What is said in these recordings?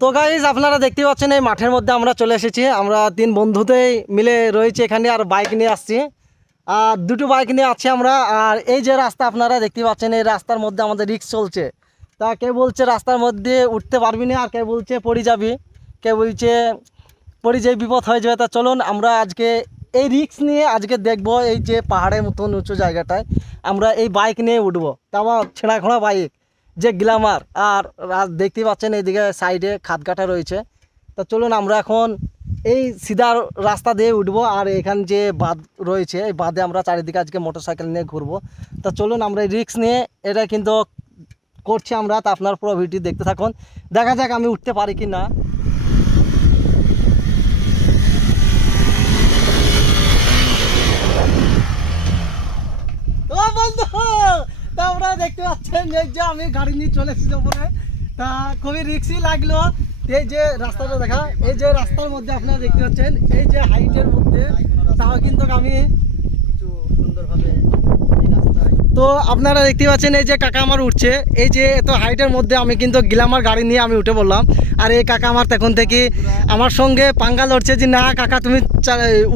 তো গাইজ আপনারা দেখতে পাচ্ছেন এই মাঠের মধ্যে আমরা চলে এসেছি। আমরা তিন বন্ধুতেই মিলে রয়েছে এখানে আর বাইক নিয়ে আসছি। আর দুটো বাইক নিয়ে আছি আমরা। আর এই যে রাস্তা আপনারা দেখতে পাচ্ছেন, এই রাস্তার মধ্যে আমাদের রিক্স চলছে। তা কে বলছে রাস্তার মধ্যে উঠতে পারবি না, আর কে বলছে পড়ে যাবি? কে বলছে পড়ে যে বিপদ হয়ে যাবে। তা চলুন, আমরা আজকে এই রিক্স নিয়ে আজকে দেখব এই যে পাহাড়ের মতন উঁচু জায়গাটায়। আমরা এই বাইক নিয়ে উঠবো। তা আমার ছেঁড়াখোড়া বাইক যে গ্ল্যামার আর দেখতেই পাচ্ছেন এইদিকে সাইডে খাদ কাটা রয়েছে। তা চলুন আমরা এখন এই সিধা রাস্তা দিয়ে উঠবো, আর এখান যে বাঁধ রয়েছে, এই বাঁধে আমরা চারিদিকে আজকে মোটর সাইকেল নিয়ে ঘুরবো। তা চলুন আমরা রিক্স নিয়ে এটা কিন্তু করছি আমরা, তা আপনার পুরো ভিডিও দেখতে থাকুন। দেখা যাক আমি উঠতে পারি কি না। ও বন্ধু! তা আপনারা দেখতে পাচ্ছেন যে আমি গাড়ি নিয়ে চলে এসেছি ওপরে তা খুবই রিক্সি লাগল। এই যে রাস্তাটা দেখা এই যে রাস্তার মধ্যে আপনারা দেখতে পাচ্ছেন এই যে হাইটের মধ্যে তাও কিন্তু আমি কিছু সুন্দরভাবে তো আপনারা দেখতে পাচ্ছেন এই যে কাকা আমার উঠছে। এই যে এত হাইটের মধ্যে আমি কিন্তু গ্লামার গাড়ি নিয়ে আমি উঠে বললাম আর এই কাকা আমার তখন থেকে আমার সঙ্গে পাঙ্গা লড়ছে যে না কাকা তুমি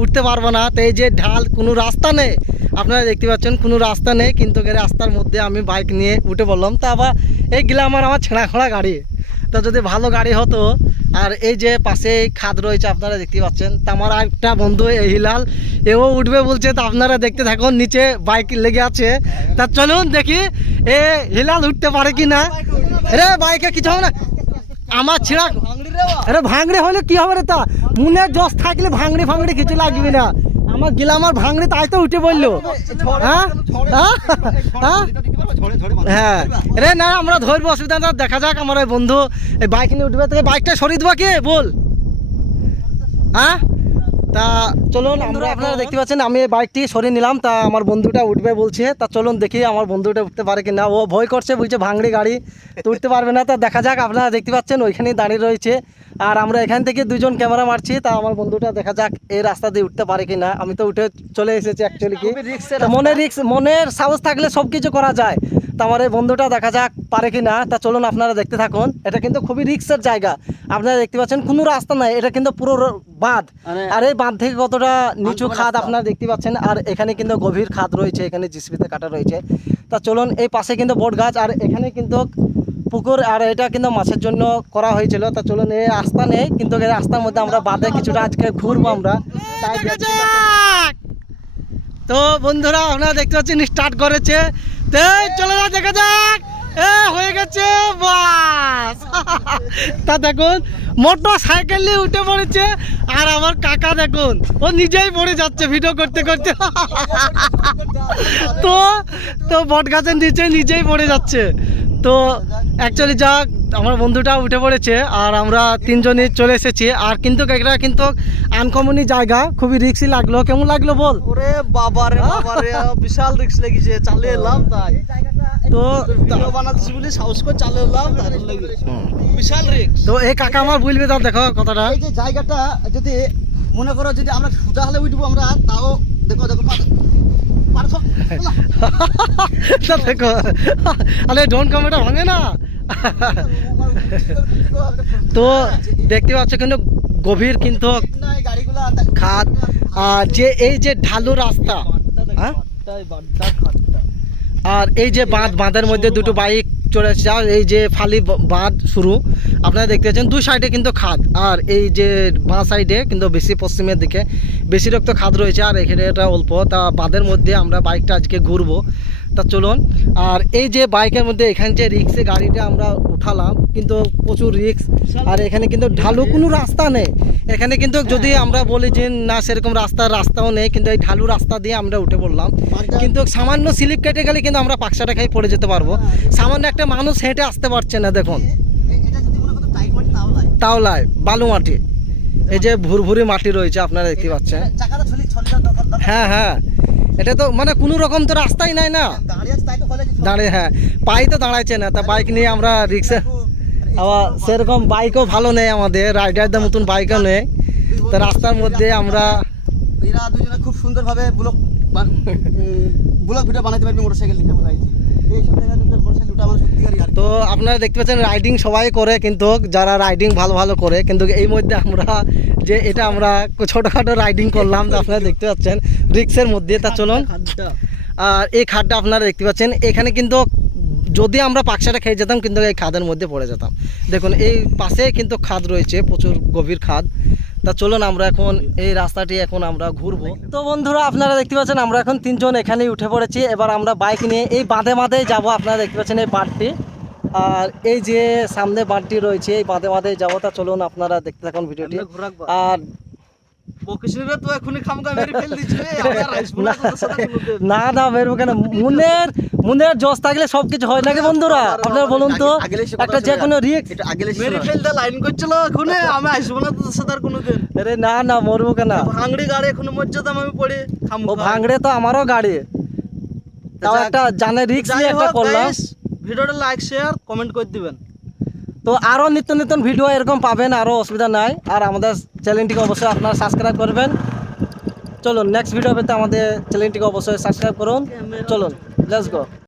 উঠতে পারব না। তো এই যে ঢাল কোনো রাস্তা নেই। আপনারা দেখতে পাচ্ছেন, কোনো রাস্তা নেই, কিন্তু রাস্তার মধ্যে আমি বাইক নিয়ে উঠে বললাম তা আবার এই গ্লামার আমার ছেঁড়া খোঁড়া গাড়ি। তো যদি ভালো গাড়ি হতো, আর এই যে পাশে খাদ রয়েছে, আপনারা দেখতে পাচ্ছেন, তা আমার একটা বন্ধু, এই হিলাল, এও উঠবে বলছে, তা আপনারা দেখতে থাকুন, নিচে বাইক লেগে আছে। তা চলুন দেখি, এ হিলাল উঠতে পারে কি না রে বাইকে কিছু হবে না। আমার ছেঁড়া। আরে, ভাঙড়ি হলে কি হবে রে তা? মনে জস থাকলে ভাঙড়ি ফাঙড়ি কিছু লাগবে না। আমার গিলামার ভাঙড়ি তাই তো উঠে বলল। হ্যাঁ? হ্যাঁ? হ্যাঁ। হ্যাঁ। রে, না, আমরা ধরবো, অসুবিধা না দেখা যাক আমার ওই বন্ধু, এই বাইক নিয়ে উঠবে বাইকটা সরিয়ে দেবো কে? বল। হ্যাঁ? তা চলুন আমরা আপনারা দেখতে পাচ্ছেন আমি এই বাইকটি সরিয়ে নিলাম। তা আমার বন্ধুটা উঠবে বলছে তা চলুন দেখি আমার বন্ধুটা উঠতে পারে কি না ও ভয় করছে বলছে ভাঙড়ি গাড়ি তো উঠতে পারবে না। তা দেখা যাক আপনারা দেখতে পাচ্ছেন ওইখানেই দাঁড়িয়ে রয়েছে। আর আমরা এখান থেকে দুজন ক্যামেরা মারছি তা আমার বন্ধুটা দেখা যাক এই রাস্তা দিয়ে উঠতে পারে কি না আমি তো উঠে চলে এসেছি অ্যাকচুয়ালি কি। মনে রিক্স মনের সাহস থাকলে সব কিছু করা যায়। তা আমার এই বন্ধুটা দেখা যাক পারে কি না তা চলুন আপনারা দেখতে থাকুন। এটা কিন্তু খুবই রিক্সের জায়গা। আপনারা দেখতে পাচ্ছেন কোনো রাস্তা নাই। এটা কিন্তু পুরো বাঁধ। আর এই বাঁধ থেকে কতটা নিচু বাঁধ খাদ আপনারা দেখতে পাচ্ছেন। আর এখানে কিন্তু গভীর খাদ রয়েছে এখানে জিসিবিতে কাটা রয়েছে। তা চলুন এই পাশে কিন্তু বট গাছ। আর এখানে কিন্তু পুকুর আর এটা কিন্তু মাছের জন্য করা হয়েছিল। তা চলুন এই রাস্তা নেই কিন্তু এই রাস্তার মধ্যে আমরা বাদে কিছুটা আজকে ঘুরবো আমরা। তাই তো বন্ধুরা আপনারা দেখতে পাচ্ছেন স্টার্ট করেছে। চলে যা, দেখা যাক। এ, হয়ে গেছে, বাস। তা দেখুন মোটর সাইকেল নিয়ে উঠে পড়েছে, আর আমার কাকা দেখুন, ও নিজেই পড়ে যাচ্ছে ভিডিও করতে করতে। তো তো বট গাছের নিচে নিজেই পড়ে যাচ্ছে। তো অ্যাকচুয়ালি যাক আমার বন্ধুটা উঠে পড়েছে আর আমরা তিনজনই চলে এসেছি। আর কিন্তু এটা কিন্তু আনকমনি জায়গা খুবই রিক্সি লাগল। কেমন লাগল বল? ওরে বাবা রে বাবা রে বিশাল রিক্স লেগেছে চালিয়ে এলাম তাই। তো ভিডিও বানাচ্ছি বলে সাহস করে চালিয়ে এলাম বিশাল রিস্ক তো এই কাকা আমার বলবে তাও দেখো কথাটা। এই যে জায়গাটা যদি মনে করো যদি আমরা সোজা হলে উঠবো আমরা তাও দেখো দেখো দেখো। আরে ডোন কামেটা ভাঙে না। তো দেখতে পাচ্ছ কিন্তু গভীর কিন্তু খাত খাদ আর যে এই যে ঢালু রাস্তা হ্যাঁ? আর এই যে বাঁধ বাঁধের মধ্যে দুটো বাইক চলে এসেছে আর এই যে ফালি বাঁধ শুরু, আপনারা দেখতে পাচ্ছেন, দুই সাইডে কিন্তু খাদ। আর এই যে বাঁ সাইডে কিন্তু বেশি পশ্চিমের দিকে বেশি রক্ত খাদ রয়েছে। আর এখানে এটা অল্প। তা বাঁধের মধ্যে আমরা বাইকটা আজকে ঘুরবো। তা চলুন। আর এই যে বাইকের মধ্যে এখানে যে রিক্সে গাড়িটা আমরা উঠালাম, কিন্তু প্রচুর রিক্স আর এখানে কিন্তু ঢালু কোনো রাস্তা নেই। এখানে কিন্তু যদি আমরা বলি যে না সেরকম রাস্তা রাস্তাও নেই কিন্তু এই ঢালু রাস্তা দিয়ে আমরা উঠে পড়লাম। কিন্তু সামান্য স্লিপ কেটে গেলে কিন্তু আমরা পাকসাটা খাই পড়ে যেতে পারব। সামান্য একটা মানুষ হেঁটে আসতে পারছে না দেখুন। তাওলায় বালু মাটি। এই যে ভুরভুরি মাটি রয়েছে আপনারা দেখতে পাচ্ছেন। হ্যাঁ হ্যাঁ। এটা তো মানে কোনো রকম তো রাস্তাই নাই না। দাঁড়িয়ে হ্যাঁ। পাই তো দাঁড়াইছে না তা বাইক নিয়ে আমরা রিক্সা আবার সেরকম বাইকও ভালো নেই আমাদের রাইডারদের মতন বাইকও নেই। তো রাস্তার মধ্যে আমরা এরা দুজনে খুব সুন্দরভাবে ব্লক ব্লক ভিডিও বানাতে পারবি মোটরসাইকেল লিখে বোঝাইছি তো আপনারা দেখতে পাচ্ছেন রাইডিং সবাই করে কিন্তু যারা রাইডিং ভালো ভালো করে কিন্তু এই মধ্যে আমরা যে এটা আমরা ছোটোখাটো রাইডিং করলাম আপনারা দেখতে পাচ্ছেন রিক্সের মধ্যে। তা চলুন। আর এই খাটটা আপনারা দেখতে পাচ্ছেন এখানে কিন্তু যদি আমরা পাকসাটা খেয়ে যেতাম কিন্তু এই খাদের মধ্যে পড়ে যেতাম। দেখুন এই পাশে কিন্তু খাদ রয়েছে প্রচুর গভীর খাদ। তা চলুন আমরা এখন এই রাস্তাটি এখন আমরা ঘুরবো। তো বন্ধুরা আপনারা দেখতে পাচ্ছেন আমরা এখন তিনজন এখানেই উঠে পড়েছি। এবার আমরা বাইক নিয়ে এই বাঁধে বাঁধেই যাব। আপনারা দেখতে পাচ্ছেন এই বাঁধটি। আর এই যে সামনে বাঁধটি রয়েছে এই বাঁধে বাঁধে যাব। তা চলুন আপনারা দেখতে থাকুন ভিডিওটি। আর তো এখনই খামকা মেরে ফেল দিচ্ছে। আমি আর আসব না তোদের সাথে কোনোদিন। না না কেন? মুনের মুনের জোশ থাকলে সব হয় নাকি বন্ধুরা? আপনারা বলুন তো আগে- আগেলে সে কথা একটা যে কোনো রিক্স মেরে ফেল দা লাইন করছিল আমি আসব না তোদের সাথে আর কোনোদিন। আরে না না মরবো কেন? ভাঙড়ি গাড়ি এখনও মর্যাদা আমি পড়ে ও ভাঙড়ে তো আমারও গাড়ি। তাও একটা জানে রিক্স নিয়ে একটা করলাম। ভিডিওটা লাইক শেয়ার কমেন্ট করে দিবেন। তো আরও নিত্য নতুন ভিডিও এরকম পাবেন আরও অসুবিধা নাই। আর আমাদের চ্যানেলটিকে অবশ্যই আপনারা সাবস্ক্রাইব করবেন। চলুন নেক্সট ভিডিও পেতে আমাদের চ্যানেলটিকে অবশ্যই সাবস্ক্রাইব করুন। চলুন লেটস গো